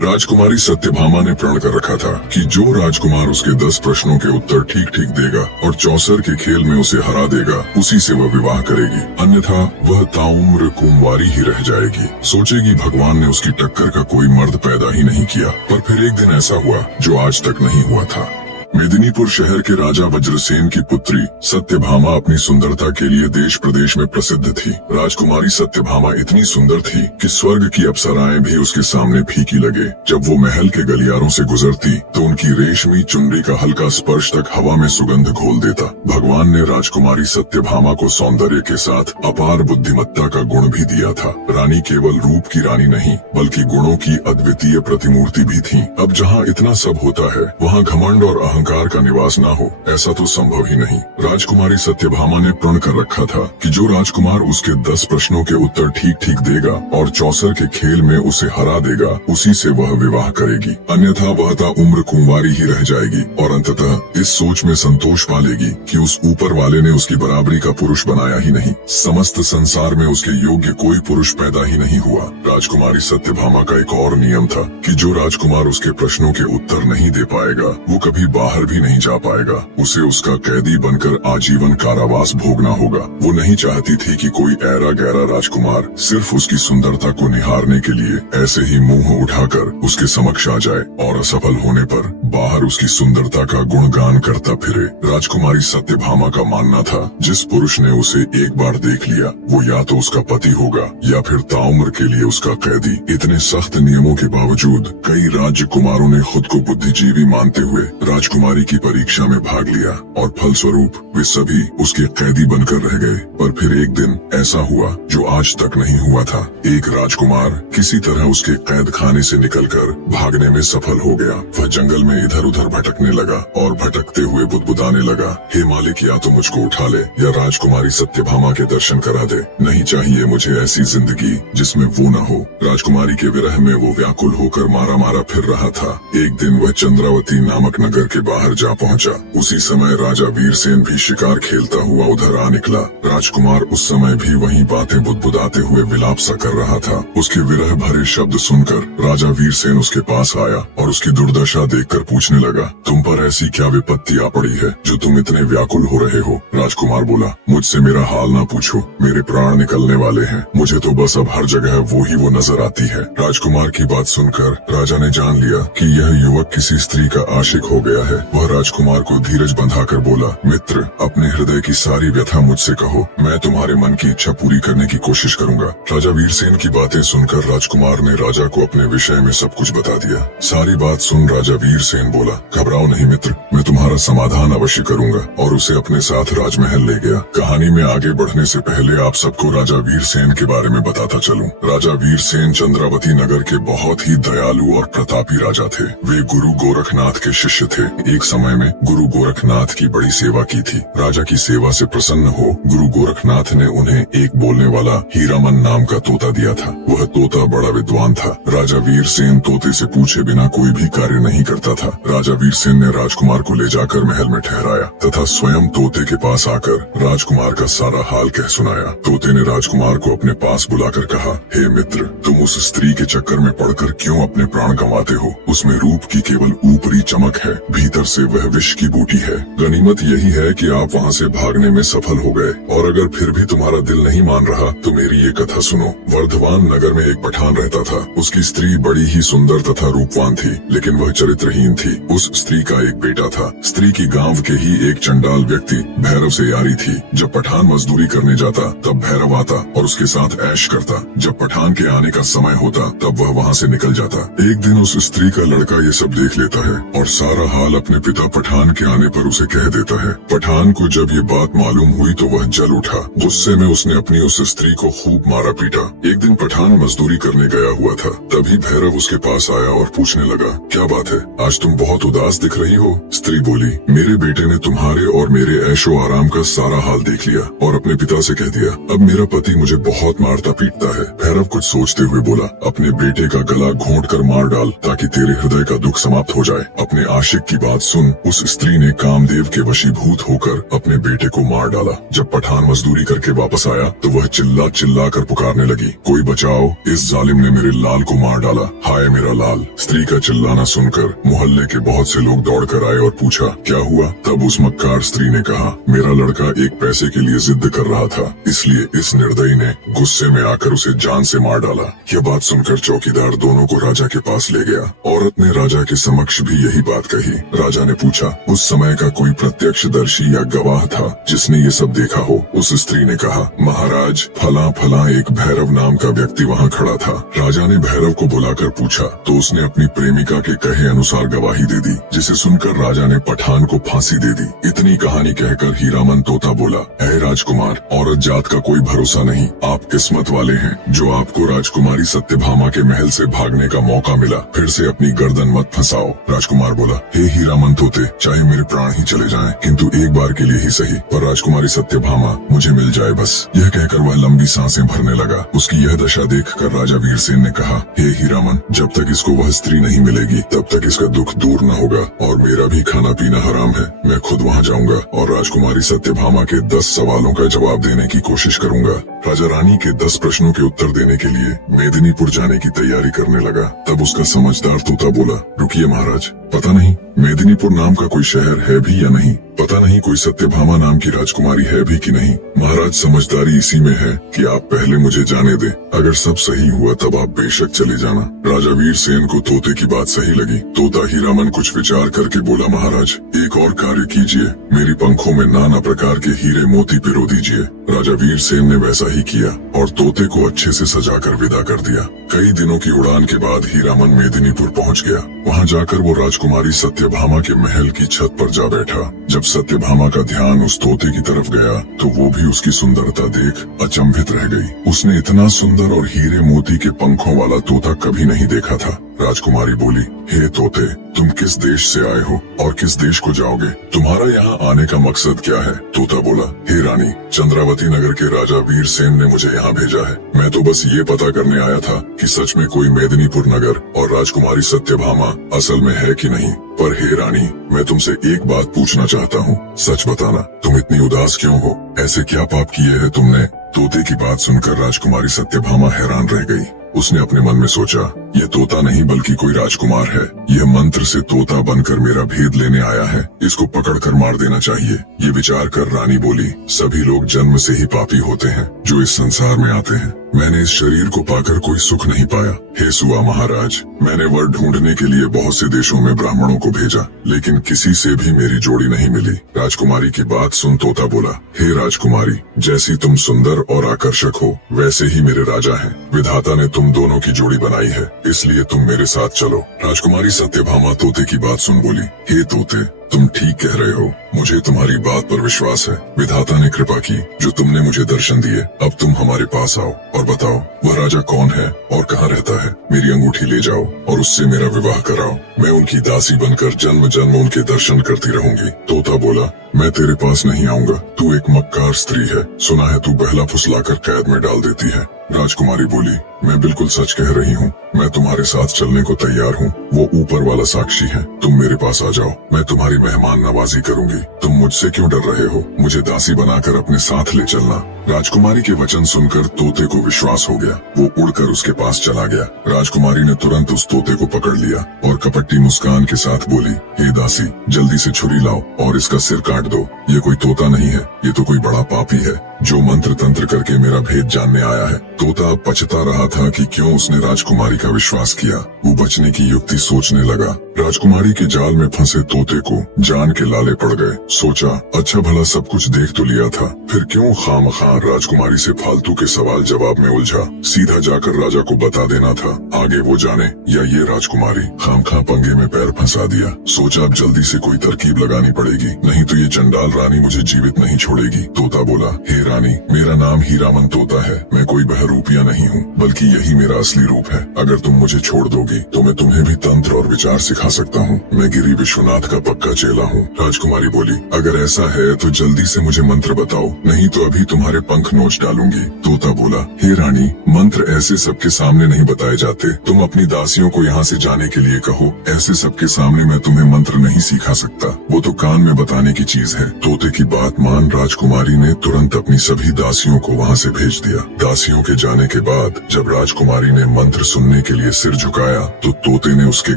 राजकुमारी सत्यभामा ने प्रण कर रखा था कि जो राजकुमार उसके 10 प्रश्नों के उत्तर ठीक ठीक देगा और चौसर के खेल में उसे हरा देगा, उसी से वह विवाह करेगी, अन्यथा वह ताउम्र कुंवारी ही रह जाएगी। सोचेगी भगवान ने उसकी टक्कर का कोई मर्द पैदा ही नहीं किया। पर फिर एक दिन ऐसा हुआ जो आज तक नहीं हुआ था। मेदिनीपुर शहर के राजा वज्रसेन की पुत्री सत्यभामा अपनी सुंदरता के लिए देश प्रदेश में प्रसिद्ध थी। राजकुमारी सत्यभामा इतनी सुंदर थी कि स्वर्ग की अप्सराएं भी उसके सामने फीकी लगे। जब वो महल के गलियारों से गुजरती तो उनकी रेशमी चुनरी का हल्का स्पर्श तक हवा में सुगंध घोल देता। भगवान ने राजकुमारी सत्यभामा को सौंदर्य के साथ अपार बुद्धिमत्ता का गुण भी दिया था। रानी केवल रूप की रानी नहीं बल्कि गुणों की अद्वितीय प्रतिमूर्ति भी थी। अब जहाँ इतना सब होता है वहाँ घमंड और अहंकार का निवास ना हो, ऐसा तो संभव ही नहीं। राजकुमारी सत्यभामा ने प्रण कर रखा था कि जो राजकुमार उसके 10 प्रश्नों के उत्तर ठीक ठीक देगा और चौसर के खेल में उसे हरा देगा, उसी से वह विवाह करेगी, अन्यथा वह ताउम्र कुंवारी ही रह जाएगी। और अंततः इस सोच में संतोष पालेगी कि उस ऊपर वाले ने उसकी बराबरी का पुरुष बनाया ही नहीं, समस्त संसार में उसके योग्य कोई पुरुष पैदा ही नहीं हुआ। राजकुमारी सत्यभामा का एक और नियम था कि जो राजकुमार उसके प्रश्नों के उत्तर नहीं दे पाएगा वो कभी बाहर भी नहीं जा पाएगा, उसे उसका कैदी बनकर आजीवन कारावास भोगना होगा। वो नहीं चाहती थी कि कोई ऐरा गैरा राजकुमार सिर्फ उसकी सुंदरता को निहारने के लिए ऐसे ही मुंह उठाकर उसके समक्ष आ जाए और असफल होने पर बाहर उसकी सुंदरता का गुणगान करता फिरे। राजकुमारी सत्यभामा का मानना था जिस पुरुष ने उसे एक बार देख लिया वो या तो उसका पति होगा या फिर ताउम्र के लिए उसका कैदी। इतने सख्त नियमों के बावजूद कई राजकुमारों ने खुद को बुद्धिजीवी मानते हुए राजकुमारी की परीक्षा में भाग लिया और फलस्वरूप वे सभी उसके कैदी बनकर रह गए। पर फिर एक दिन ऐसा हुआ जो आज तक नहीं हुआ था। एक राजकुमार किसी तरह उसके कैद खाने से निकलकर भागने में सफल हो गया। वह जंगल में इधर उधर भटकने लगा और भटकते हुए बुदबुदाने लगा, हे मालिक, या तो मुझको उठा ले या राजकुमारी सत्यभामा के दर्शन करा दे। नहीं चाहिए मुझे ऐसी जिंदगी जिसमें वो न हो। राजकुमारी के विरह में वो व्याकुल होकर मारा मारा फिर रहा था। एक दिन वह चंद्रावती नामक नगर के बाहर जा पहुंचा। उसी समय राजा वीरसेन भी शिकार खेलता हुआ उधर आ निकला। राजकुमार उस समय भी वहीं बातें बुदबुदाते हुए विलाप सा कर रहा था। उसके विरह भरे शब्द सुनकर राजा वीरसेन उसके पास आया और उसकी दुर्दशा देखकर पूछने लगा, तुम पर ऐसी क्या विपत्ति आ पड़ी है जो तुम इतने व्याकुल हो रहे हो? राजकुमार बोला, मुझसे मेरा हाल ना पूछो, मेरे प्राण निकलने वाले हैं। मुझे तो बस अब हर जगह वो नजर आती है। राजकुमार की बात सुनकर राजा ने जान लिया कि यह युवक किसी स्त्री का आशिक हो गया है। वह राजकुमार को धीरज बंधाकर बोला, मित्र, अपने हृदय की सारी व्यथा मुझसे कहो, मैं तुम्हारे मन की इच्छा पूरी करने की कोशिश करूंगा। राजा वीरसेन की बातें सुनकर राजकुमार ने राजा को अपने विषय में सब कुछ बता दिया। सारी बात सुन राजा वीरसेन बोला, घबराओ नहीं मित्र, मैं तुम्हारा समाधान अवश्य करूंगा, और उसे अपने साथ राजमहल ले गया। कहानी में आगे बढ़ने से पहले आप सबको राजा वीरसेन के बारे में बताता चलूं। राजा वीरसेन चंद्रावती नगर के बहुत ही दयालु और प्रतापी राजा थे। वे गुरु गोरखनाथ के शिष्य थे। एक समय में गुरु गोरखनाथ की बड़ी सेवा की थी। राजा की सेवा से प्रसन्न हो गुरु गोरखनाथ ने उन्हें एक बोलने वाला हीरामन नाम का तोता दिया था। वह तोता बड़ा विद्वान था। राजा वीरसेन तोते से पूछे बिना कोई भी कार्य नहीं करता था। राजा वीरसेन ने राजकुमार को ले जाकर महल में ठहराया तथा स्वयं तोते के पास आकर राजकुमार का सारा हाल कह सुनाया। तोते ने राजकुमार को अपने पास बुलाकर कहा, हे मित्र, तुम उस स्त्री के चक्कर में पड़कर क्यों अपने प्राण गंवाते हो? उसमें रूप की केवल ऊपरी चमक है, भीतर से वह विष की बूटी है। गनीमत यही है कि आप वहाँ से भागने में सफल हो गए, और अगर फिर भी तुम्हारा दिल नहीं मान रहा तो मेरी ये कथा सुनो। वर्धमान नगर में एक पठान रहता था। उसकी स्त्री बड़ी ही सुंदर तथा रूपवान थी, लेकिन वह चरित्रहीन थी। उस स्त्री का एक बेटा था। स्त्री की गांव के ही एक चंडाल व्यक्ति भैरव से यारी थी। जब पठान मजदूरी करने जाता तब भैरव आता और उसके साथ ऐश करता। जब पठान के आने का समय होता तब वह वहाँ से निकल जाता। एक दिन उस स्त्री का लड़का ये सब देख लेता है और सारा हाल अपने पिता पठान के आने पर उसे कह देता है। पठान को जब ये बात मालूम हुई तो वह जल उठा। गुस्से में उसने अपनी उस स्त्री को खूब मारा पीटा। एक दिन पठान मजदूरी करने गया हुआ था। तभी भैरव उसके पास आया और पूछने लगा, क्या बात है, आज तुम बहुत उदास दिख रही हो? स्त्री बोली, मेरे बेटे ने तुम्हारे और मेरे ऐशो आराम का सारा हाल देख लिया और अपने पिता से कह दिया, अब मेरा पति मुझे बहुत मारता पीटता है। भैरव कुछ सोचते हुए बोला, अपने बेटे का गला घोंट कर मार डाल ताकि तेरे हृदय का दुख समाप्त हो जाए। अपने आशिक की बात सुन उस स्त्री ने कामदेव के वशीभूत होकर अपने बेटे को मार डाला। जब पठान मजदूरी करके वापस आया तो वह चिल्ला चिल्ला कर पुकारने लगी, कोई बचाओ, इस जालिम ने मेरे लाल को मार डाला, हाय मेरा लाल। स्त्री का चिल्लाना सुनकर मोहल्ले के बहुत से लोग दौड़ कर आए और पूछा क्या हुआ। तब उस मक्कार स्त्री ने कहा, मेरा लड़का एक पैसे के लिए जिद कर रहा था, इसलिए इस निर्दयी ने गुस्से में आकर उसे जान से मार डाला। यह बात सुनकर चौकीदार दोनों को राजा के पास ले गया। औरत ने राजा के समक्ष भी यही बात कही। राजा ने पूछा, उस समय का कोई प्रत्यक्षदर्शी या गवाह था जिसने ये सब देखा हो। उस स्त्री ने कहा, महाराज फला फला एक भैरव नाम का व्यक्ति वहाँ खड़ा था। राजा ने भैरव को बुलाकर पूछा तो उसने अपनी प्रेमिका के कहे अनुसार गवाही दे दी, जिसे सुनकर राजा ने पठान को फांसी दे दी। इतनी कहानी कहकर हीरामन तोता बोला, ऐ राजकुमार, औरत जात का कोई भरोसा नहीं, आप किस्मत वाले हैं जो आपको राजकुमारी सत्यभामा के महल से भागने का मौका मिला। फिर से अपनी गर्दन मत फंसाओ। राजकुमार बोला, हे हीरामन तोते, चाहे मेरे प्राण ही चले जाएं, किंतु एक बार के लिए ही सही, पर राजकुमारी सत्यभामा मुझे मिल जाए बस। यह कहकर वह लंबी सांसें भरने लगा। उसकी यह दशा देखकर राजा वीरसेन ने कहा, हे हीरामन, जब तक इसको वह स्त्री नहीं मिलेगी तब तक इसका दुख दूर न होगा, और मेरा भी खाना पीना हराम है। मैं खुद वहाँ जाऊंगा और राजकुमारी सत्यभामा के 10 सवालों का जवाब देने की कोशिश करूंगा। राजा रानी के 10 प्रश्नों के उत्तर देने के लिए मेदिनीपुर जाने की तैयारी करने लगा। तब उसका समझदार तोता बोला, रुकिए महाराज, पता नहीं मेदिनीपुर नाम का कोई शहर है भी या नहीं, पता नहीं कोई सत्यभामा नाम की राजकुमारी है भी कि नहीं। महाराज, समझदारी इसी में है कि आप पहले मुझे जाने दें, अगर सब सही हुआ तब आप बेशक चले जाना। राजा वीरसेन को तोते की बात सही लगी। तोता हीरामन कुछ विचार करके बोला, महाराज एक और कार्य कीजिए, मेरी पंखों में नाना प्रकार के हीरे मोती पिरो दीजिए। राजा वीरसेन ने वैसा ही किया और तोते को अच्छे से सजाकर विदा कर दिया। कई दिनों की उड़ान के बाद हीरामन मेदिनीपुर पहुंच गया। वहां जाकर वो राजकुमारी सत्यभामा के महल की छत पर जा बैठा। जब सत्यभामा का ध्यान उस तोते की तरफ गया तो वो भी उसकी सुंदरता देख अचंभित रह गई। उसने इतना सुंदर और हीरे मोती के पंखों वाला तोता कभी नहीं देखा था। राजकुमारी बोली, हे तोते, तुम किस देश से आए हो और किस देश को जाओगे? तुम्हारा यहाँ आने का मकसद क्या है? तोता बोला, हे रानी, चंद्रावती नगर के राजा वीरसेन ने मुझे यहाँ भेजा है। मैं तो बस ये पता करने आया था कि सच में कोई मेदिनीपुर नगर और राजकुमारी सत्यभामा असल में है कि नहीं। पर हे रानी, मैं तुमसे एक बात पूछना चाहता हूँ, सच बताना, तुम इतनी उदास क्यों हो? ऐसे क्या पाप किए हैं तुमने? तोते की बात सुनकर राजकुमारी सत्यभामा हैरान रह गई। उसने अपने मन में सोचा, ये तोता नहीं बल्कि कोई राजकुमार है। यह मंत्र से तोता बनकर मेरा भेद लेने आया है, इसको पकड़कर मार देना चाहिए। ये विचार कर रानी बोली, सभी लोग जन्म से ही पापी होते हैं जो इस संसार में आते हैं। मैंने इस शरीर को पाकर कोई सुख नहीं पाया। हे सुआ महाराज, मैंने वर ढूंढने के लिए बहुत से देशों में ब्राह्मणों को भेजा, लेकिन किसी से भी मेरी जोड़ी नहीं मिली। राजकुमारी की बात सुन तोता बोला, हे राजकुमारी, जैसी तुम सुंदर और आकर्षक हो वैसे ही मेरे राजा हैं। विधाता ने तुम दोनों की जोड़ी बनाई है, इसलिए तुम मेरे साथ चलो। राजकुमारी सत्यभामा तोते की बात सुन बोली, हे तोते, तुम ठीक कह रहे हो, मुझे तुम्हारी बात पर विश्वास है। विधाता ने कृपा की जो तुमने मुझे दर्शन दिए। अब तुम हमारे पास आओ और बताओ वह राजा कौन है और कहाँ रहता है। मेरी अंगूठी ले जाओ और उससे मेरा विवाह कराओ। मैं उनकी दासी बनकर जन्म जन्म उनके दर्शन करती रहूंगी। तोता बोला, मैं तेरे पास नहीं आऊंगा, तू एक मक्कार स्त्री है, सुना है तू बहला फुसलाकर कैद में डाल देती है। राजकुमारी बोली, मैं बिल्कुल सच कह रही हूँ, मैं तुम्हारे साथ चलने को तैयार हूँ, वो ऊपर वाला साक्षी है। तुम मेरे पास आ जाओ, मैं तुम्हारी मेहमान नवाजी करूंगी। तुम मुझसे क्यों डर रहे हो? मुझे दासी बनाकर अपने साथ ले चलना। राजकुमारी के वचन सुनकर तोते को विश्वास हो गया। वो उड़कर उसके पास चला गया। राजकुमारी ने तुरंत उस तोते को पकड़ लिया और कपटी मुस्कान के साथ बोली, हे दासी, जल्दी से छुरी लाओ और इसका सिर काट दो। ये कोई तोता नहीं है, ये तो कोई बड़ा पापी है जो मंत्र तंत्र करके मेरा भेद जानने आया है। तोता पछता रहा था कि क्यों उसने राजकुमारी का विश्वास किया। वो बचने की युक्ति सोचने लगा। राजकुमारी के जाल में फंसे तोते को जान के लाले पड़ गए। सोचा, अच्छा भला सब कुछ देख तो लिया था, फिर क्यों खामखा राजकुमारी से फालतू के सवाल जवाब में उलझा। सीधा जाकर राजा को बता देना था, आगे वो जाने या ये राजकुमारी। खामखा पंगे में पैर फंसा दिया। सोचा अब जल्दी से कोई तरकीब लगानी पड़ेगी, नहीं तो ये चंडाल रानी मुझे जीवित नहीं छोड़ेगी। तोता बोला, हे रानी, मेरा नाम हीरामन तोता है। मैं कोई बहरूपिया नहीं हूँ, बल्कि यही मेरा असली रूप है। अगर तुम मुझे छोड़ दोगी तो मैं तुम्हें भी तंत्र और विचार सिखा सकता हूँ। मैं गिरी विश्वनाथ का पक्का चेला हूँ। राजकुमारी बोली, अगर ऐसा है तो जल्दी से मुझे मंत्र बताओ, नहीं तो अभी तुम्हारे पंख नोच डालूंगी। तोता बोला, हे रानी, मंत्र ऐसे सबके सामने नहीं बताए जाते। तुम अपनी दासियों को यहाँ से जाने के लिए कहो। ऐसे सबके सामने मैं तुम्हें मंत्र नहीं सिखा सकता, वो तो कान में बताने की चीज है। तोते की बात मान राजकुमारी ने तुरंत अपनी सभी दासियों को वहाँ से भेज दिया। दासियों के जाने के बाद जब राजकुमारी ने मंत्र सुनने के लिए सिर झुकाया तो तोते ने उसके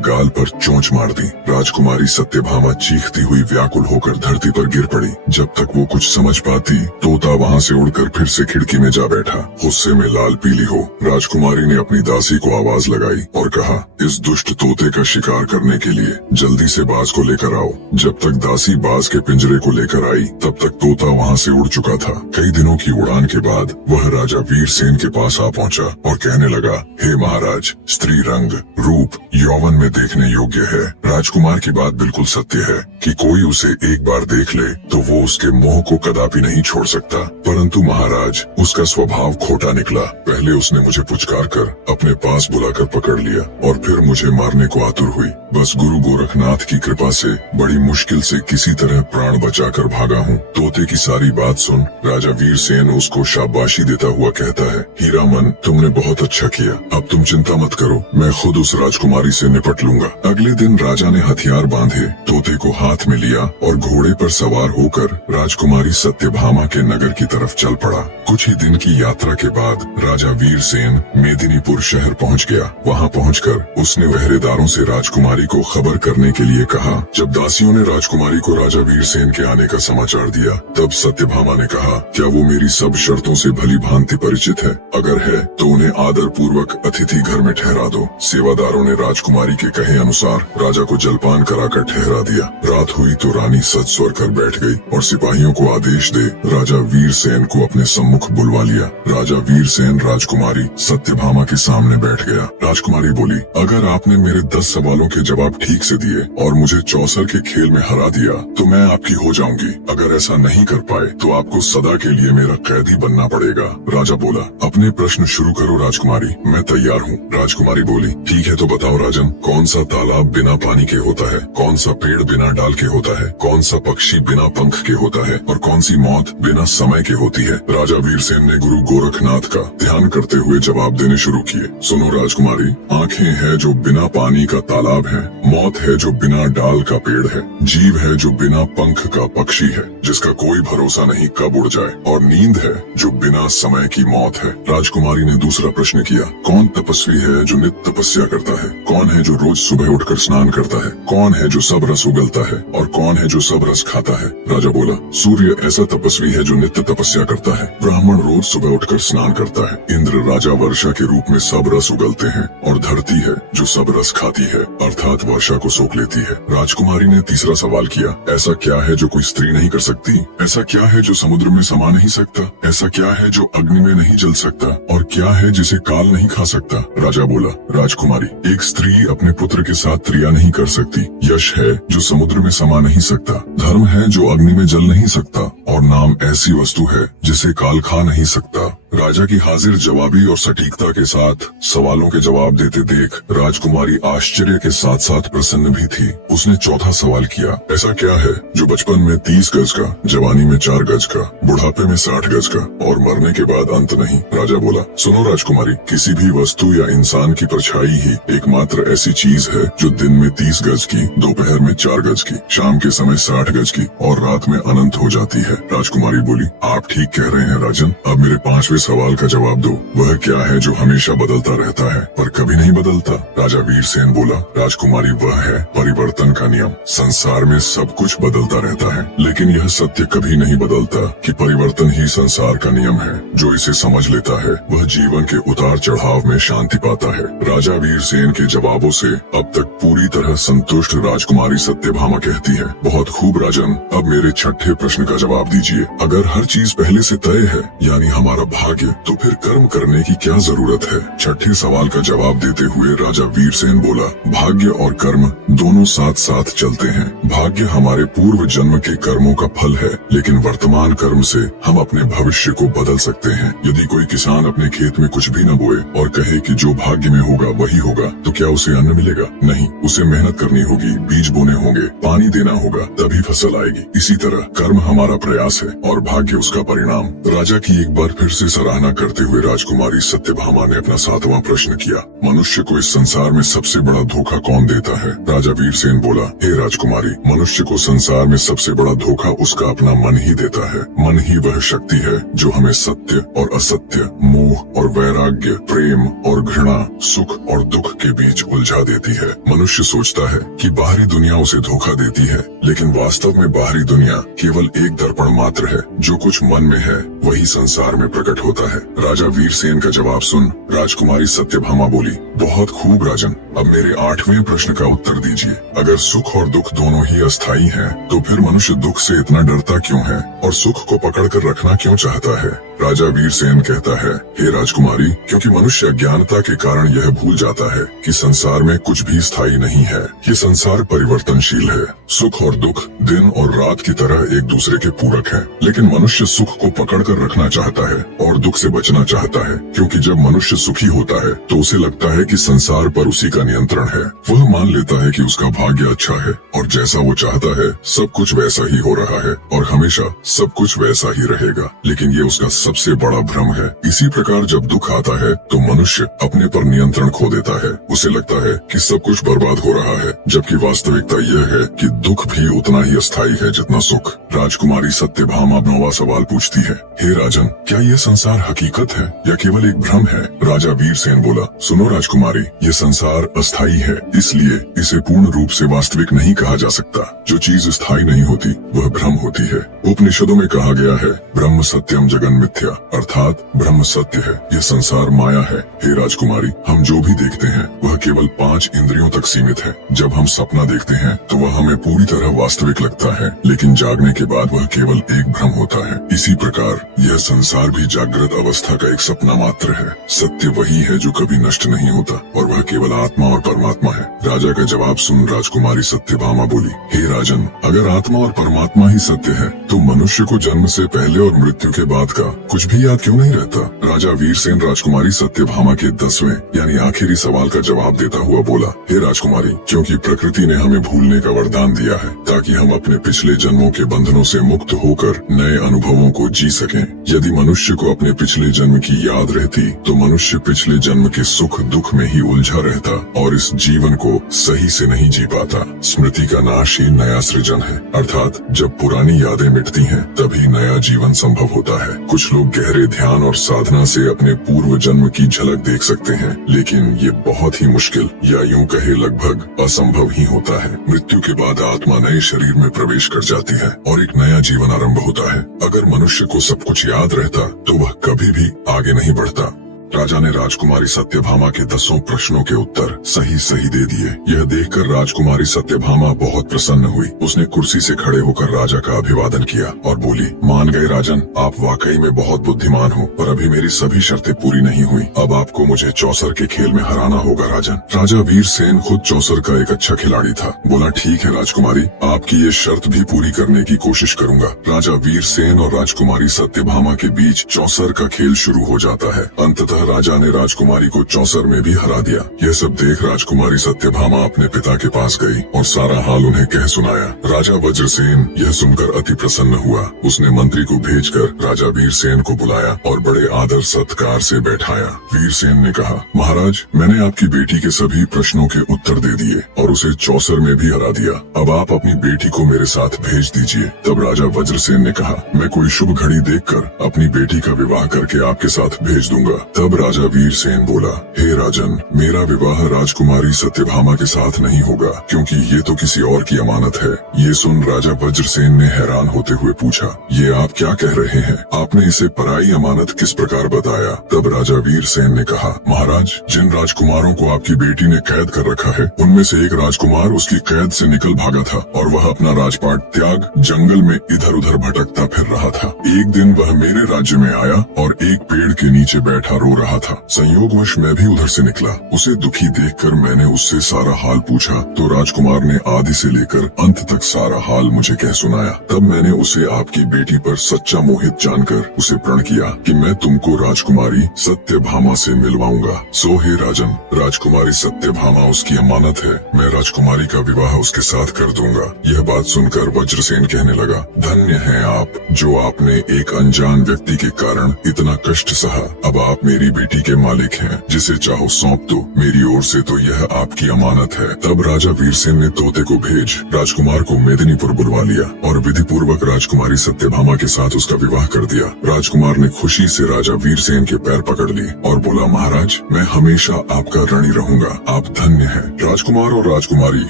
गाल पर चोंच मार दी। राजकुमारी सत्यभामा चीखती हुई व्याकुल होकर धरती पर गिर पड़ी। जब तक वो कुछ समझ पाती, तोता वहाँ से उड़कर फिर से खिड़की में जा बैठा। गुस्से में लाल पीली हो राजकुमारी ने अपनी दासी को आवाज लगाई और कहा, इस दुष्ट तोते का शिकार करने के लिए जल्दी से बाज को लेकर आओ। जब तक दासी बाज के पिंजरे को लेकर आई तब तक तोता वहाँ से उड़ चुका था। कई दिनों की उड़ान के बाद वह राजा वीरसेन के पास आ पहुँचा और कहने लगा, हे महाराज, स्त्री रंग, रूप, यौवन में देखने योग्य है। राजकुमार की बात बिल्कुल सत्य है कि कोई उसे एक बार देख ले तो वो उसके मोह को कदापि नहीं छोड़ सकता। परंतु महाराज, उसका स्वभाव खोटा निकला। पहले उसने मुझे पुचकार कर अपने पास बुलाकर पकड़ लिया और फिर मुझे मारने को आतुर हुई। बस गुरु गोरखनाथ की कृपा से बड़ी मुश्किल से किसी तरह प्राण बचाकर भागा हूँ। तोते की सारी बात सुन राजा वीरसेन उसको शाबाशी देता हुआ कहता है, हीरामन, तुमने बहुत अच्छा किया। अब तुम चिंता मत करो, मैं खुद उस राजकुमारी से निपट लूंगा। अगले दिन राजा ने हथियार बांधे, तोते को हाथ में लिया और घोड़े पर सवार होकर राजकुमारी सत्यभामा के नगर की तरफ चल पड़ा। कुछ ही दिन की यात्रा के बाद राजा वीरसेन मेदिनीपुर शहर पहुंच गया। वहां पहुंचकर उसने पहरेदारों से राजकुमारी को खबर करने के लिए कहा। जब दासियों ने राजकुमारी को राजा वीरसेन के आने का समाचार दिया तब सत्यभामा ने कहा, क्या वो मेरी सब शर्तों से भली भांति परिचित है? अगर है तो उन्हें आदर पूर्वक अतिथि घर में ठहरा दो। सेवादारों ने राजकुमारी के कहे अनुसार राजा को जलपान कराकर ठहरा दिया। रात हुई तो रानी सज स्वर कर बैठ गई और सिपाहियों को आदेश दे राजा वीरसेन को अपने सम्मुख बुलवा लिया। राजा वीरसेन राजकुमारी सत्यभामा के सामने बैठ गया। राजकुमारी बोली, अगर आपने मेरे 10 सवालों के जवाब ठीक से दिए और मुझे चौसर के खेल में हरा दिया तो मैं आपकी हो जाऊंगी। अगर ऐसा नहीं कर पाए तो आपको सदा के लिए मेरा कैदी बनना पड़ेगा। राजा बोला, अपने प्रश्न शुरू करो राजकुमारी, मैं तैयार हूँ। राजकुमारी बोली, ठीक है तो बताओ राजन, कौन सा तालाब बिना पानी के होता है? कौन सा पेड़ बिना डाल के होता है? कौन सा पक्षी बिना पंख के होता है? और कौन सी मौत बिना समय के होती है? राजा वीरसेन ने गुरु गोरखनाथ का ध्यान करते हुए जवाब देने शुरू किए। सुनो राजकुमारी, आंखें है जो बिना पानी का तालाब है, मौत है जो बिना डाल का पेड़ है, जीव है जो बिना पंख का पक्षी है जिसका कोई भरोसा नहीं कब उड़ जाए, और नींद है जो बिना समय की मौत है। राजकुमारी ने दूसरा प्रश्न किया, कौन तपस्वी है जो नित्य तपस्या करता है? कौन है जो रोज सुबह उठकर स्नान करता है? कौन है जो सब रस उगलता है? और कौन है जो सब रस खाता है? राजा बोला, सूर्य ऐसा तपस्वी है जो नित्य तपस्या करता है। ब्राह्मण रोज सुबह उठकर स्नान करता है। इंद्र राजा वर्षा के रूप में सब रस उगलते हैं, और धरती है जो सब रस खाती है, अर्थात वर्षा को सोख लेती है। राजकुमारी ने तीसरा सवाल किया, ऐसा क्या है जो कोई स्त्री नहीं कर सकती? ऐसा क्या है जो समुद्र में समा नहीं सकता? ऐसा क्या है जो अग्नि में नहीं जल सकता? और क्या है जिसे काल नहीं खा सकता? राजा बोला, राजकुमारी, एक स्त्री अपने पुत्र के साथ क्रिया नहीं कर सकती। यश है जो समुद्र में समा नहीं सकता। धर्म है जो अग्नि में जल नहीं सकता। और नाम ऐसी वस्तु है जिसे काल खा नहीं सकता। राजा की हाजिर जवाबी और सटीकता के साथ सवालों के जवाब देते देख राजकुमारी आश्चर्य के साथ साथ प्रसन्न भी थी। उसने चौथा सवाल किया, ऐसा क्या है जो बचपन में 30 गज का, जवानी में 4 गज का, बुढ़ापे में 60 गज का और मरने के बाद अंत नहीं? राजा बोला, सुनो राजकुमारी, किसी भी वस्तु या इंसान की परछाई ही एकमात्र ऐसी चीज है जो दिन में 30 गज की, दोपहर में 4 गज की, शाम के समय 60 गज की और रात में अनंत हो जाती है। राजकुमारी बोली, आप ठीक कह रहे हैं राजन। अब मेरे 5वें सवाल का जवाब दो, वह क्या है जो हमेशा बदलता रहता है पर कभी नहीं बदलता? राजा वीरसेन बोला, राजकुमारी, वह है परिवर्तन का नियम। संसार में सब कुछ बदलता रहता है, लेकिन यह सत्य कभी नहीं बदलता कि परिवर्तन ही संसार का नियम है। जो इसे समझ लेता है वह जीवन के उतार चढ़ाव में शांति पाता है। राजा वीरसेन के जवाबों से अब तक पूरी तरह संतुष्ट राजकुमारी सत्यभामा कहती है, बहुत खूब राजन, अब मेरे छठे प्रश्न का जवाब दीजिए। अगर हर चीज पहले से तय है, यानी हमारा भाग्य भाग्य तो फिर कर्म करने की क्या जरूरत है? छठे सवाल का जवाब देते हुए राजा वीरसेन बोला, भाग्य और कर्म दोनों साथ साथ चलते हैं। भाग्य हमारे पूर्व जन्म के कर्मों का फल है, लेकिन वर्तमान कर्म से हम अपने भविष्य को बदल सकते हैं। यदि कोई किसान अपने खेत में कुछ भी न बोए और कहे कि जो भाग्य में होगा वही होगा, तो क्या उसे अन्न मिलेगा? नहीं, उसे मेहनत करनी होगी, बीज बोने होंगे, पानी देना होगा, तभी फसल आएगी। इसी तरह कर्म हमारा प्रयास है और भाग्य उसका परिणाम। राजा की एक बार फिर से सराहना करते हुए राजकुमारी सत्यभामा ने अपना 7वां प्रश्न किया, मनुष्य को इस संसार में सबसे बड़ा धोखा कौन देता है? राजा वीरसेन बोला, हे राजकुमारी, मनुष्य को संसार में सबसे बड़ा धोखा उसका अपना मन ही देता है। मन ही वह शक्ति है जो हमें सत्य और असत्य, मोह और वैराग्य, प्रेम और घृणा, सुख और दुख के बीच उलझा देती है। मनुष्य सोचता है कि बाहरी दुनिया उसे धोखा देती है, लेकिन वास्तव में बाहरी दुनिया केवल एक दर्पण मात्र है। जो कुछ मन में है वही संसार में प्रकट होता है। राजा वीरसेन का जवाब सुन राजकुमारी सत्यभामा बोली, बहुत खूब राजन, अब मेरे 8वें प्रश्न का उत्तर दीजिए। अगर सुख और दुख दोनों ही अस्थायी हैं, तो फिर मनुष्य दुख से इतना डरता क्यों है और सुख को पकड़कर रखना क्यों चाहता है? राजा वीरसेन कहता है, हे राजकुमारी, क्योंकि मनुष्य अज्ञानता के कारण यह भूल जाता है कि संसार में कुछ भी स्थायी नहीं है। ये संसार परिवर्तनशील है। सुख और दुख दिन और रात की तरह एक दूसरे के पूरक हैं, लेकिन मनुष्य सुख को पकड़कर रखना चाहता है और दुख से बचना चाहता है, क्योंकि जब मनुष्य सुखी होता है तो उसे लगता है कि संसार पर उसी का नियंत्रण है। वह मान लेता है कि उसका भाग्य अच्छा है और जैसा वो चाहता है सब कुछ वैसा ही हो रहा है और हमेशा सब कुछ वैसा ही रहेगा, लेकिन ये उसका सबसे बड़ा भ्रम है। इसी प्रकार जब दुख आता है तो मनुष्य अपने पर नियंत्रण खो देता है। उसे लगता है कि सब कुछ बर्बाद हो रहा है, जबकि वास्तविकता यह है कि दुख भी उतना ही अस्थायी है जितना सुख। राजकुमारी सत्यभामा 9वां सवाल पूछती है, हे राजन, क्या ये संसार हकीकत है या केवल एक भ्रम है? राजा वीरसेन बोला, सुनो राजकुमारी, ये संसार अस्थायी है, इसलिए इसे पूर्ण रूप से वास्तविक नहीं कहा जा सकता। जो चीज स्थायी नहीं होती वह भ्रम होती है। उपनिषदों में कहा गया है, ब्रह्म सत्यम जगन मिथ्या, अर्थात ब्रह्म सत्य है, यह संसार माया है। हे राजकुमारी, हम जो भी देखते हैं वह केवल 5 इंद्रियों तक सीमित है। जब हम सपना देखते हैं तो वह हमें पूरी तरह वास्तविक लगता है, लेकिन जागने के बाद वह केवल एक भ्रम होता है। इसी प्रकार यह संसार भी जागृत अवस्था का एक सपना मात्र है। सत्य वही है जो कभी नष्ट नहीं होता और वह केवल आत्मा और परमात्मा है। राजा का जवाब सुन राजकुमारी सत्यभामा बोली, हे राजन, अगर आत्मा और परमात्मा ही सत्य है तो मनुष्य को जन्म से पहले और मृत्यु के बाद का कुछ भी याद क्यों नहीं रहता? राजा वीरसेन राजकुमारी सत्यभामा के 10वें यानी आखिरी सवाल का जवाब देता हुआ बोला, हे राजकुमारी, क्योंकि प्रकृति ने हमें भूलने का वरदान दिया है ताकि हम अपने पिछले जन्मों के बंधनों से मुक्त होकर नए अनुभवों को जी सकें। यदि मनुष्य को अपने पिछले जन्म की याद रहती तो मनुष्य पिछले जन्म के सुख दुख में ही उलझा रहता और इस जीवन को सही से नहीं जी पाता। स्मृति का नाश ही नया सृजन है, अर्थात जब पुरानी यादें मिटती हैं तभी नया जीवन संभव होता है। कुछ लोग गहरे ध्यान और साधना से अपने पूर्व जन्म की झलक देख सकते हैं, लेकिन ये बहुत ही मुश्किल या यूं कहे लगभग असंभव ही होता है। मृत्यु के बाद आत्मा नए शरीर में प्रवेश कर जाती है और एक नया जीवन आरंभ होता है। अगर मनुष्य को सब कुछ याद रहता तो वह कभी भी आगे नहीं बढ़ता। राजा ने राजकुमारी सत्यभामा के 10 प्रश्नों के उत्तर सही सही दे दिए। यह देखकर राजकुमारी सत्यभामा बहुत प्रसन्न हुई। उसने कुर्सी से खड़े होकर राजा का अभिवादन किया और बोली, मान गए राजन, आप वाकई में बहुत बुद्धिमान हो, पर अभी मेरी सभी शर्तें पूरी नहीं हुई। अब आपको मुझे चौसर के खेल में हराना होगा राजन। राजा वीरसेन खुद चौसर का एक अच्छा खिलाड़ी था। बोला, ठीक है राजकुमारी, आपकी ये शर्त भी पूरी करने की कोशिश करूंगा। राजा वीरसेन और राजकुमारी सत्यभामा के बीच चौसर का खेल शुरू हो जाता है। अंततः राजा ने राजकुमारी को चौसर में भी हरा दिया। यह सब देख राजकुमारी सत्यभामा अपने पिता के पास गई और सारा हाल उन्हें कह सुनाया। राजा वज्रसेन यह सुनकर अति प्रसन्न हुआ। उसने मंत्री को भेजकर राजा वीरसेन को बुलाया और बड़े आदर सत्कार से बैठाया। वीरसेन ने कहा, महाराज, मैंने आपकी बेटी के सभी प्रश्नों के उत्तर दे दिए और उसे चौसर में भी हरा दिया। अब आप अपनी बेटी को मेरे साथ भेज दीजिए। तब राजा वज्रसेन ने कहा, मैं कोई शुभ घड़ी देखकर अपनी बेटी का विवाह करके आपके साथ भेज दूंगा। तब राजा वीरसेन बोला, हे राजन, मेरा विवाह राजकुमारी सत्यभामा के साथ नहीं होगा, क्योंकि ये तो किसी और की अमानत है। ये सुन राजा वज्रसेन ने हैरान होते हुए पूछा, ये आप क्या कह रहे हैं? आपने इसे पराई अमानत किस प्रकार बताया? तब राजा वीरसेन ने कहा, महाराज, जिन राजकुमारों को आपकी बेटी ने कैद कर रखा है उनमें से एक राजकुमार उसकी कैद से निकल भागा था और वह अपना राजपाट त्याग जंगल में इधर उधर भटकता फिर रहा था। एक दिन वह मेरे राज्य में आया और एक पेड़ के नीचे बैठा रो रहा था। संयोगवश मैं भी उधर से निकला। उसे दुखी देखकर मैंने उससे सारा हाल पूछा तो राजकुमार ने आदि से लेकर अंत तक सारा हाल मुझे कह सुनाया। तब मैंने उसे आपकी बेटी पर सच्चा मोहित जानकर उसे प्रण किया कि मैं तुमको राजकुमारी सत्यभामा से मिलवाऊंगा। सो हे राजन, राजकुमारी सत्यभामा उसकी अमानत है। मैं राजकुमारी का विवाह उसके साथ कर दूंगा। यह बात सुनकर वज्रसेन कहने लगा, धन्य हैं आप जो आपने एक अनजान व्यक्ति के कारण इतना कष्ट सहा। अब आप मेरी बेटी के मालिक हैं, जिसे चाहो सौंप दो। मेरी ओर से तो यह आपकी अमानत है। तब राजा वीरसेन ने तोते को भेज राजकुमार को मेदिनीपुर बुलवा लिया और विधि पूर्वक राजकुमारी सत्यभामा के साथ उसका विवाह कर दिया। राजकुमार ने खुशी से राजा वीरसेन के पैर पकड़ ली और बोला, महाराज मैं हमेशा आपका ऋणी रहूंगा, आप धन्य हैं। राजकुमार और राजकुमारी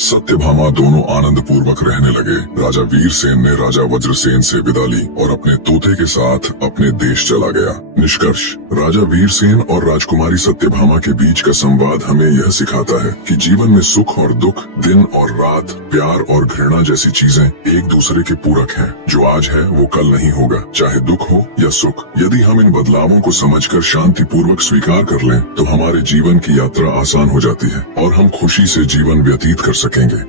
सत्यभामा दोनों आनंद पूर्वक रहने लगे। राजा वीरसेन ने राजा वज्रसेन से विदा ली और अपने तोते के साथ अपने देश चला गया। निष्कर्ष, राजा वीरसेन और राजकुमारी सत्यभामा के बीच का संवाद हमें यह सिखाता है कि जीवन में सुख और दुख, दिन और रात, प्यार और घृणा जैसी चीजें एक दूसरे के पूरक हैं। जो आज है वो कल नहीं होगा, चाहे दुख हो या सुख। यदि हम इन बदलावों को समझकर शांति पूर्वक स्वीकार कर लें तो हमारे जीवन की यात्रा आसान हो जाती है और हम खुशी से जीवन व्यतीत कर सकेंगे।